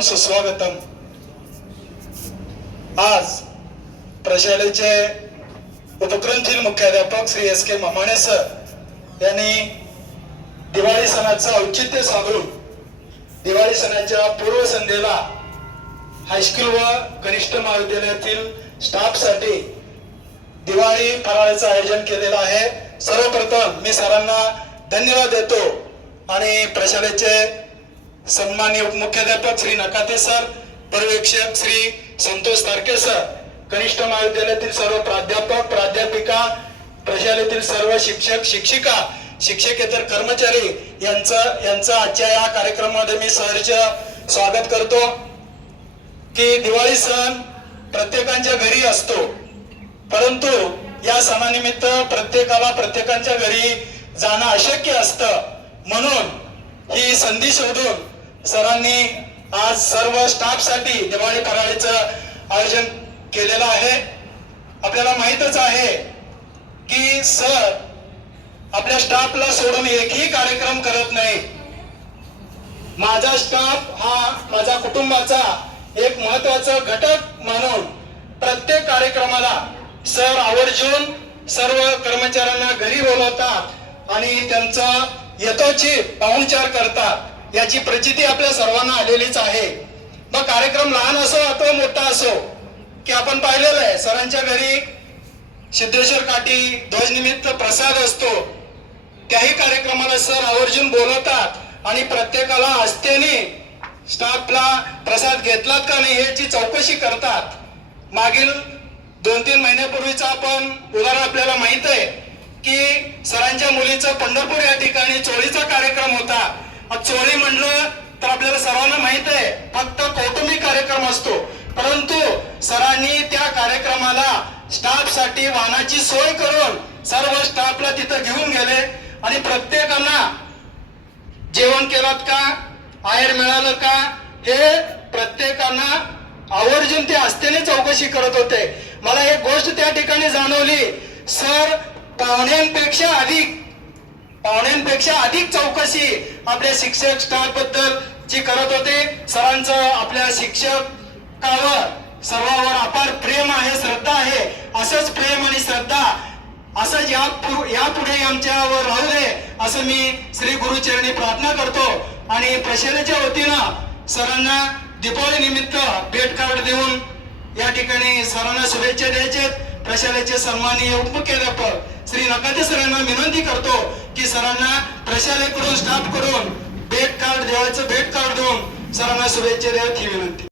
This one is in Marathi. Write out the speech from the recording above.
सुस्वागतम। आज प्रशालेचे उपक्रमशील मुख्याध्यापक श्री एस के ममाणे सर यांनी दिवाळी सणाचं औचित्य साधून दिवाळी सणाच्या पूर्वसंध्येला हायस्कूल व कनिष्ठ महाविद्यालयातील स्टाफसाठी दिवाळी फराळाचं आयोजन केलेलं आहे। सर्वप्रथम मी सरांना धन्यवाद देतो आणि प्रशालेचे सन्माननीय उपमुख्याध्यापक श्री नकाते सर, पर्यवेक्षक श्री संतोष तारके सर, कनिष्ठ महाविद्यालयातील सर्व प्राध्यापक प्राध्यापिका, प्रशालेतील सर्व शिक्षक शिक्षिका, शिक्षकेतर कर्मचारी यांचं आजच्या या कार्यक्रमामध्ये मी सहर्ष स्वागत करतो। की दिवाळी सण प्रत्येकाच्या घरी असतो, परंतु या सणानिमित्त प्रत्येकाला प्रत्येकाच्या घरी जाणं अशक्य असतं। म्हणून ही संधी शोधून सरांनी आज सर्व स्टाफ साठी दिवाळी फराळीचं आयोजन केलेलं आहे। आपल्याला माहितच आहे की सर आपल्या स्टाफला सोडून एकही कार्यक्रम करत नाही। माझा स्टाफ हा माझा कुटुंबाचा एक महत्त्वाचा घटक म्हणून प्रत्येक कार्यक्रमाला सर आवर्जून सर्व कर्मचाऱ्यांना घरी बोलवतात आणि त्यांचा यथोचित पाहुणचार करतात। याची प्रचिती आपल्या सर्वांना आलेलीच आहे। मग कार्यक्रम लहान असो अथवा मोठा असो, की आपण पाहिलेलं आहे सरांच्या घरी सिद्धेश्वर काठी ध्वजनिमित्त प्रसाद असतो, त्याही कार्यक्रमाला सर आवर्जून बोलवतात आणि प्रत्येकाला आस्थेने स्टाफला प्रसाद घेतलात का नाही याची चौकशी करतात। मागील 2-3 महिन्यापूर्वीचं आपण उदाहरण आपल्याला माहित आहे की सरांच्या मुलीचा पंढरपूर या ठिकाणी चोळीचा कार्यक्रम होता। चोळी म्हणलं तर आपल्याला सर्वांना माहित आहे फक्त कौटुंबिक कार्यक्रम असतो, परंतु सरांनी त्या कार्यक्रमाला स्टाफ साठी वाहनाची सोय करून सर्व स्टाफला तिथं घेऊन गेले आणि प्रत्येकांना जेवण केलात का, आहेर मिळालं का, हे प्रत्येकांना आवर्जून ते आस्थेने चौकशी करत होते। मला एक गोष्ट त्या ठिकाणी जाणवली, सर पाहुण्यांपेक्षा अधिक चौकशी आपल्या शिक्षक स्टाफ बद्दल जी करत होते। सरांचं आपल्या शिक्षकावर सर्वांवर अपार प्रेम आहे, श्रद्धा आहे। असंच प्रेम आणि श्रद्धा असंच यापुढे आमच्यावर राहू दे असं मी श्री गुरुचरणी प्रार्थना करतो आणि प्रशालेच्या वतीनं सरांना दीपावली निमित्त भेट कार्ड देऊन या ठिकाणी सरांना शुभेच्छा द्यायचे। प्रशालेचे सन्माननीय उपमुख्याध्यापक श्री नकाते सरांना विनंती करतो की सरांना प्रशालेकडून स्टाफकडून भेट कार्ड देऊन सरांना शुभेच्छा द्याव्यात ही विनंती।